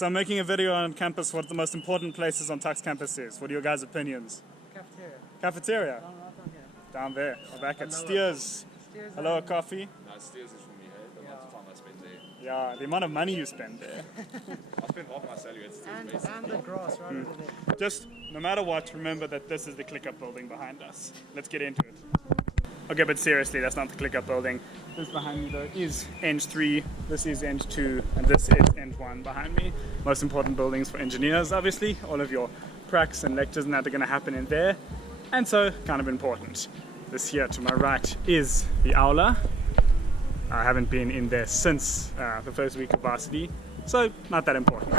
So I'm making a video on campus, what the most important places on Tuks campus is. What are your guys' opinions? Cafeteria. Cafeteria? Down here. Down there. We're back at Steers. Hello, a coffee? No, Steers is for me, hey? The amount of time I spend there. Yeah, the amount of money you spend there. I spend half my salary at Steers, And basically. the grass right over there. Just, no matter what, remember that this is the ClickUp building behind us. Let's get into it. Okay, but seriously, that's not the ClickUp building. This behind me though is Eng 3, this is Eng 2, and this is Eng 1 behind me. Most important buildings for engineers, obviously. All of your pracs and lectures and that are going to happen in there. And so, kind of important. This here to my right is the Aula. I haven't been in there since the first week of varsity, so not that important.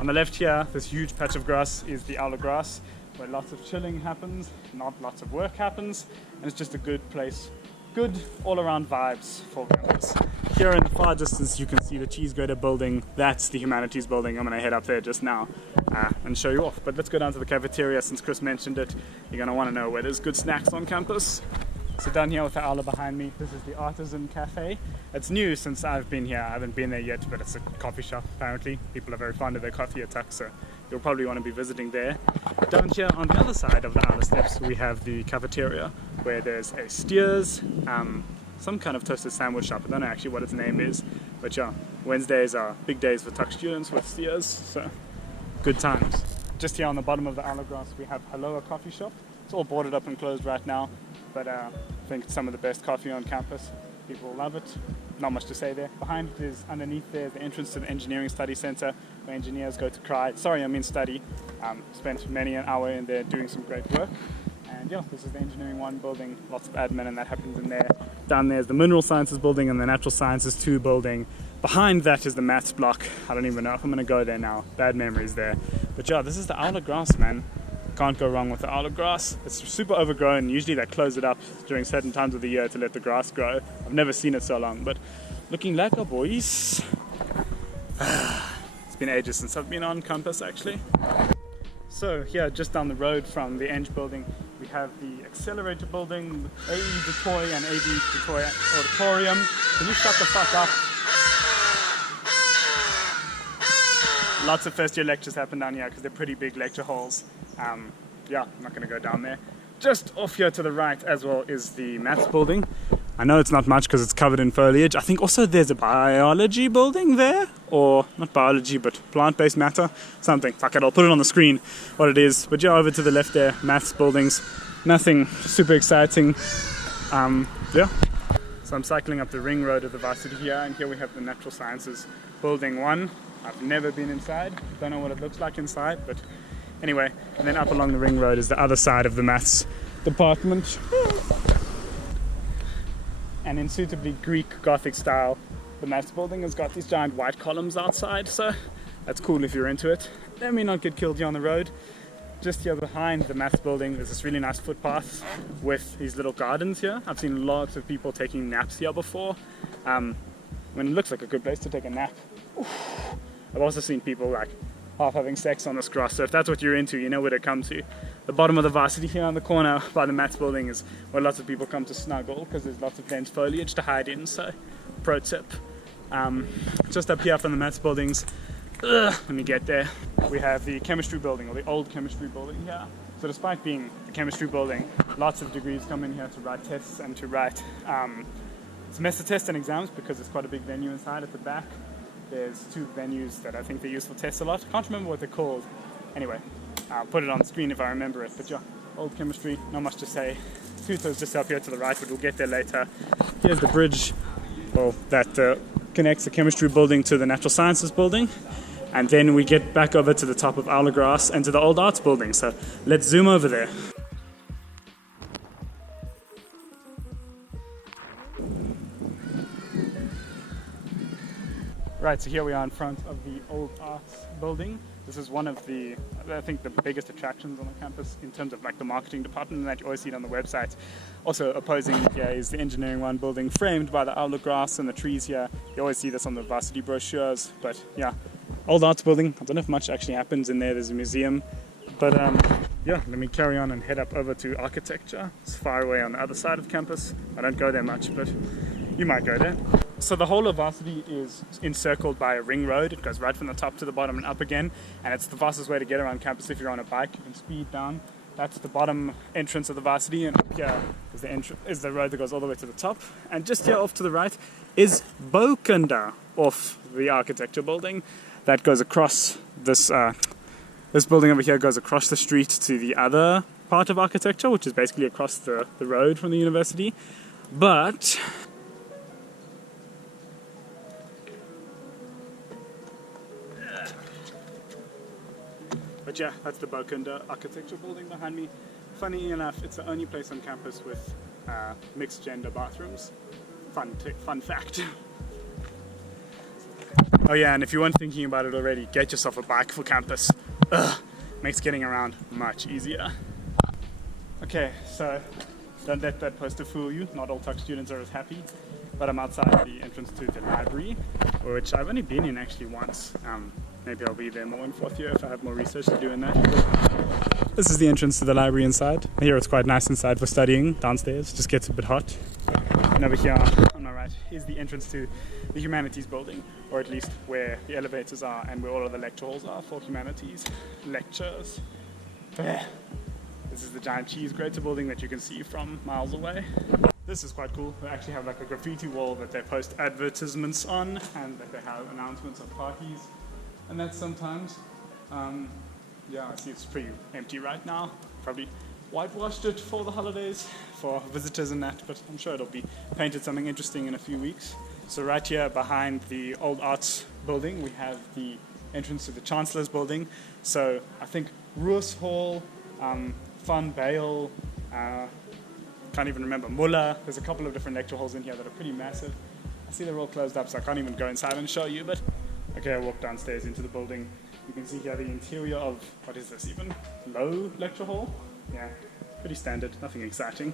On the left here, this huge patch of grass is the Aula grass, where lots of chilling happens, not lots of work happens, and it's just a good place, good all-around vibes for campus. Here in the far distance you can see the cheese grater building. That's the Humanities building. I'm going to head up there just now and show you off. But let's go down to the cafeteria since Chris mentioned it. You're going to want to know where there's good snacks on campus. So down here with the Aula behind me, this is the Artisan Cafe. It's new since I've been here. I haven't been there yet, but it's a coffee shop apparently. People are very fond of their coffee at Tuks, so you'll probably want to be visiting there. Down here on the other side of the Aula steps, we have the cafeteria, where there's a Steers, some kind of toasted sandwich shop. I don't know actually what its name is, but yeah, Wednesdays are big days for Tuks students with Steers, so good times. Just here on the bottom of the Aula grass, we have Hello, a coffee shop. It's all boarded up and closed right now, but I think it's some of the best coffee on campus. People love it. Not much to say there. Behind it is, underneath there, the entrance to the Engineering Study Center, where engineers go to study. Spent many an hour in there doing some great work. And yeah, this is the Engineering 1 building, lots of admin and that happens in there. Down there is the Mineral Sciences building and the Natural Sciences 2 building. Behind that is the Maths block. I don't even know if I'm going to go there now. Bad memories there. But yeah, this is the Aula grass, man. Can't go wrong with the Aula grass. It's super overgrown. Usually they close it up during certain times of the year to let the grass grow. I've never seen it so long, but looking lekker, boys. It's been ages since I've been on campus actually. So here, just down the road from the Eng building, we have the Accelerator building, AE Detoy and AD Detoy Auditorium. Can you shut the fuck up? Lots of first year lectures happen down here because they're pretty big lecture halls. Yeah, I'm not going to go down there. Just off here to the right as well is the Maths building. I know it's not much because it's covered in foliage. I think also there's a biology building there, or not biology but plant-based matter, something. Fuck it, I'll put it on the screen what it is. But yeah, over to the left there, Maths buildings. Nothing super exciting. Yeah. So I'm cycling up the ring road of the varsity here, and here we have the Natural Sciences building 1. I've never been inside, don't know what it looks like inside, but anyway. And then up along the ring road is the other side of the Maths department. And in suitably Greek Gothic style, the Maths building has got these giant white columns outside, so that's cool if you're into it. Let me not get killed here on the road. Just here behind the Maths building, there's this really nice footpath with these little gardens here. I've seen lots of people taking naps here before, when it looks like a good place to take a nap. Oof. I've also seen people like half having sex on this grass, so if that's what you're into, you know where to come to. The bottom of the varsity here on the corner by the Maths building is where lots of people come to snuggle because there's lots of dense foliage to hide in, so pro tip. Just up here from the Maths buildings, let me get there, we have the chemistry building, or the old chemistry building here. So despite being the chemistry building, lots of degrees come in here to write tests and to write semester tests and exams because it's quite a big venue inside at the back. There's 2 venues that I think they use for tests a lot. I can't remember what they're called. Anyway, I'll put it on the screen if I remember it. But yeah, old chemistry, not much to say. Tutor's just up here to the right, but we'll get there later. Here's the bridge, well, that connects the chemistry building to the Natural Sciences building. And then we get back over to the top of Aula grass and to the old arts building. So let's zoom over there. Right, so here we are in front of the old arts building. This is one of the, I think, the biggest attractions on the campus in terms of like the marketing department, and that you always see it on the website. Also opposing here is the Engineering 1 building, framed by the Aula grass and the trees here. You always see this on the varsity brochures, but yeah. Old arts building, I don't know if much actually happens in there. There's a museum, but yeah, let me carry on and head up over to architecture. It's far away on the other side of campus. I don't go there much, but you might go there. So the whole of Varsity is encircled by a ring road. It goes right from the top to the bottom and up again, and it's the fastest way to get around campus. If you're on a bike, you can speed down. That's the bottom entrance of the Varsity, and here is the road that goes all the way to the top. And just here off to the right is Bokunda, off the architecture building that goes across this. This building over here goes across the street to the other part of architecture, which is basically across the road from the university. But yeah, that's the Bokunda architecture building behind me. Funny enough, it's the only place on campus with mixed gender bathrooms. Fun fact. Oh yeah, and if you weren't thinking about it already, get yourself a bike for campus. Makes getting around much easier. Okay, so don't let that poster fool you. Not all Tuks students are as happy, but I'm outside the entrance to the library, which I've only been in actually once. Maybe I'll be there more in 4th year if I have more research to do in that. This is the entrance to the library inside. Here it's quite nice inside for studying. Downstairs just gets a bit hot. And over here on my right is the entrance to the Humanities building, or at least where the elevators are and where all of the lecture halls are for Humanities lectures. This is the giant cheese grater building that you can see from miles away. This is quite cool. They actually have like a graffiti wall that they post advertisements on, and that they have announcements of parties. And that's sometimes, yeah, I see it's pretty empty right now. Probably whitewashed it for the holidays, for visitors and that, but I'm sure it'll be painted something interesting in a few weeks. So right here behind the old arts building, we have the entrance to the Chancellor's building. So I think Roos Hall, Van Bale, can't even remember, Muller. There's a couple of different lecture halls in here that are pretty massive. I see they're all closed up, so I can't even go inside and show you, but okay, I walk downstairs into the building. You can see here the interior of, what is this even? Low lecture hall? Yeah, pretty standard, nothing exciting.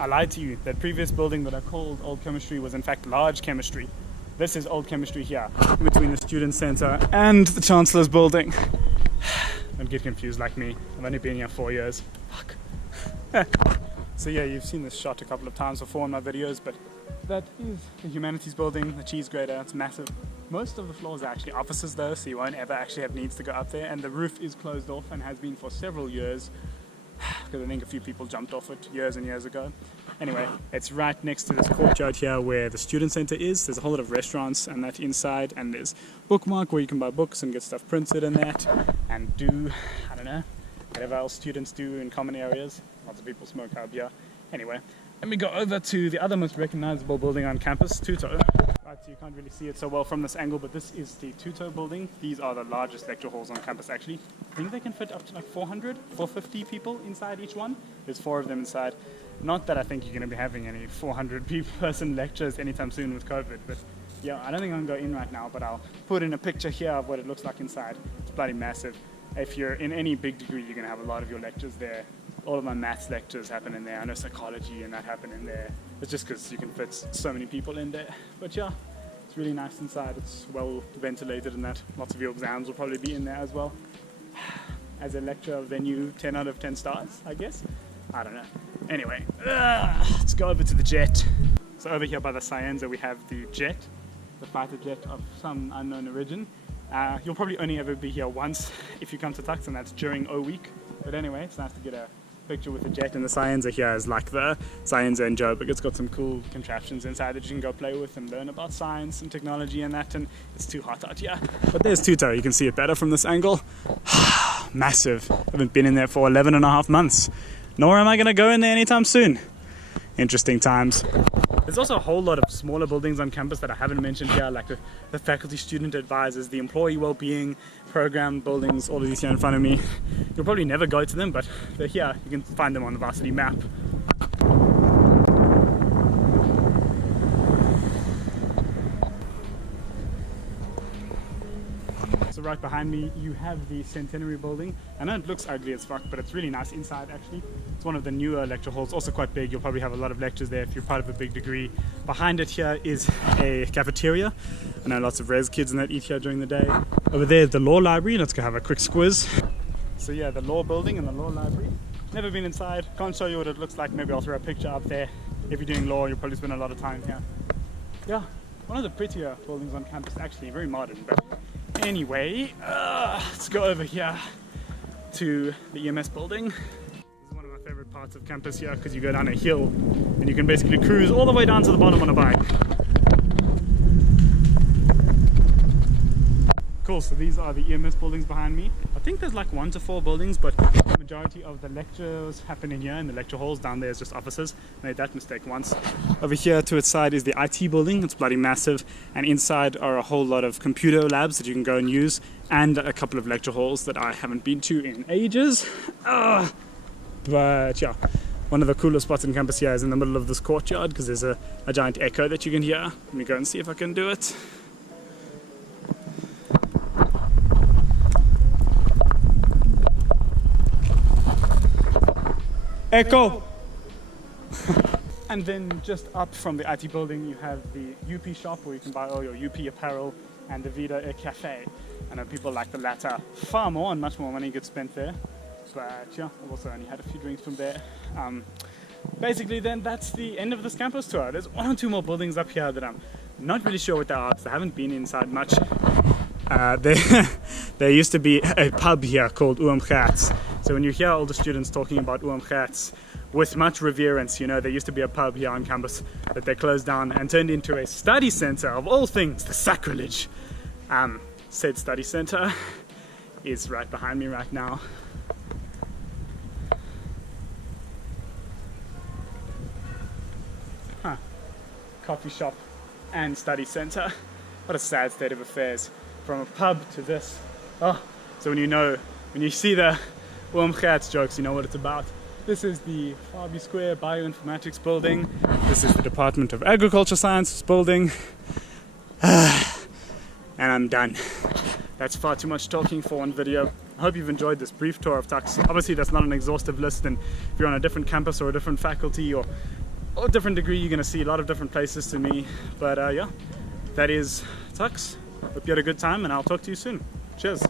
I lied to you. That previous building that I called Old Chemistry was in fact Large Chemistry. This is Old Chemistry here, in between the Student Center and the Chancellor's building. Don't get confused like me. I've only been here 4 years. Fuck. So yeah, you've seen this shot a couple of times before in my videos, but that is the Humanities building, the cheese grater. It's massive. Most of the floors are actually offices though, so you won't ever actually have needs to go up there, and the roof is closed off and has been for several years, because I think a few people jumped off it years and years ago. Anyway, it's right next to this courtyard here where the student center is. There's a whole lot of restaurants and that inside, and there's Bookmark where you can buy books and get stuff printed and that, and do, I don't know, whatever else students do in common areas. Lots of people smoke out here. Anyway, let me go over to the other most recognizable building on campus, Tuto. Right, so you can't really see it so well from this angle, but this is the Tuto building. These are the largest lecture halls on campus actually. I think they can fit up to like 450 people inside each one. There's 4 of them inside. Not that I think you're going to be having any 400 person lectures anytime soon with COVID, but yeah, I don't think I'm going to go in right now, but I'll put in a picture here of what it looks like inside. It's bloody massive. If you're in any big degree, you're going to have a lot of your lectures there. All of my maths lectures happen in there. I know psychology and that happen in there. It's just because you can fit so many people in there. But yeah, it's really nice inside. It's well ventilated and that. Lots of your exams will probably be in there as well. As a lecture venue, 10 out of 10 stars, I guess. I don't know. Anyway, let's go over to the jet. So over here by the Sci-Enza we have the jet, the fighter jet of some unknown origin. You'll probably only ever be here once if you come to Tuks, and that's during O week. But anyway, it's nice to get a picture with the jet, and the Sci-Enza here is like the Sci-Enza in Joburg. It's got some cool contraptions inside that you can go play with and learn about science and technology and that, and it's too hot out here. But there's Tuto, you can see it better from this angle. Massive. I haven't been in there for 11 and a half months. Nor am I going to go in there anytime soon. Interesting times. There's also a whole lot of smaller buildings on campus that I haven't mentioned here, like the faculty student advisors, the employee well-being program buildings, all of these here in front of me. You'll probably never go to them, but they're here. You can find them on the varsity map. So right behind me you have the Centenary building. I know it looks ugly as fuck, but it's really nice inside actually. It's one of the newer lecture halls, also quite big. You'll probably have a lot of lectures there if you're part of a big degree. Behind it here is a cafeteria. I know lots of res kids and that eat here during the day. Over there is the law library. Let's go have a quick squiz. So yeah, the law building and the law library. Never been inside, can't show you what it looks like. Maybe I'll throw a picture up there. If you're doing law, you'll probably spend a lot of time here. yeah, one of the prettier buildings on campus, actually, very modern. But anyway, let's go over here to the EMS building. This is one of my favorite parts of campus here because you go down a hill and you can basically cruise all the way down to the bottom on a bike. Cool, so these are the EMS buildings behind me. I think there's like 1 to 4 buildings, but the majority of the lectures happen in here in the lecture halls. Down there is just offices. I made that mistake once. Over here to its side is the IT building. It's bloody massive. And inside are a whole lot of computer labs that you can go and use, and a couple of lecture halls that I haven't been to in ages. But yeah, one of the coolest spots in campus here is in the middle of this courtyard because there's a giant echo that you can hear. Let me go and see if I can do it. Echo! And then just up from the IT building you have the UP shop where you can buy all your UP apparel, and the Vida Cafe. I know people like the latter far more, and much more money gets spent there. But yeah, I've also only had a few drinks from there. Basically then that's the end of this campus tour. There's 1 or 2 more buildings up here that I'm not really sure what they are because I haven't been inside much. There used to be a pub here called whoooooooole. So when you hear older students talking about whoooooooole with much reverence, you know there used to be a pub here on campus that they closed down and turned into a study center of all things, the sacrilege. Said study center is right behind me right now. Coffee shop and study center. What a sad state of affairs. From a pub to this. Oh, so when you see the whoooooooole jokes, you know what it's about. This is the Fabi Square Bioinformatics building. This is the Department of Agriculture Sciences building. And I'm done. That's far too much talking for one video. I hope you've enjoyed this brief tour of Tuks. Obviously that's not an exhaustive list, and if you're on a different campus or a different faculty or a different degree, you're going to see a lot of different places to me. But yeah, that is Tuks. Hope you had a good time, and I'll talk to you soon. Cheers.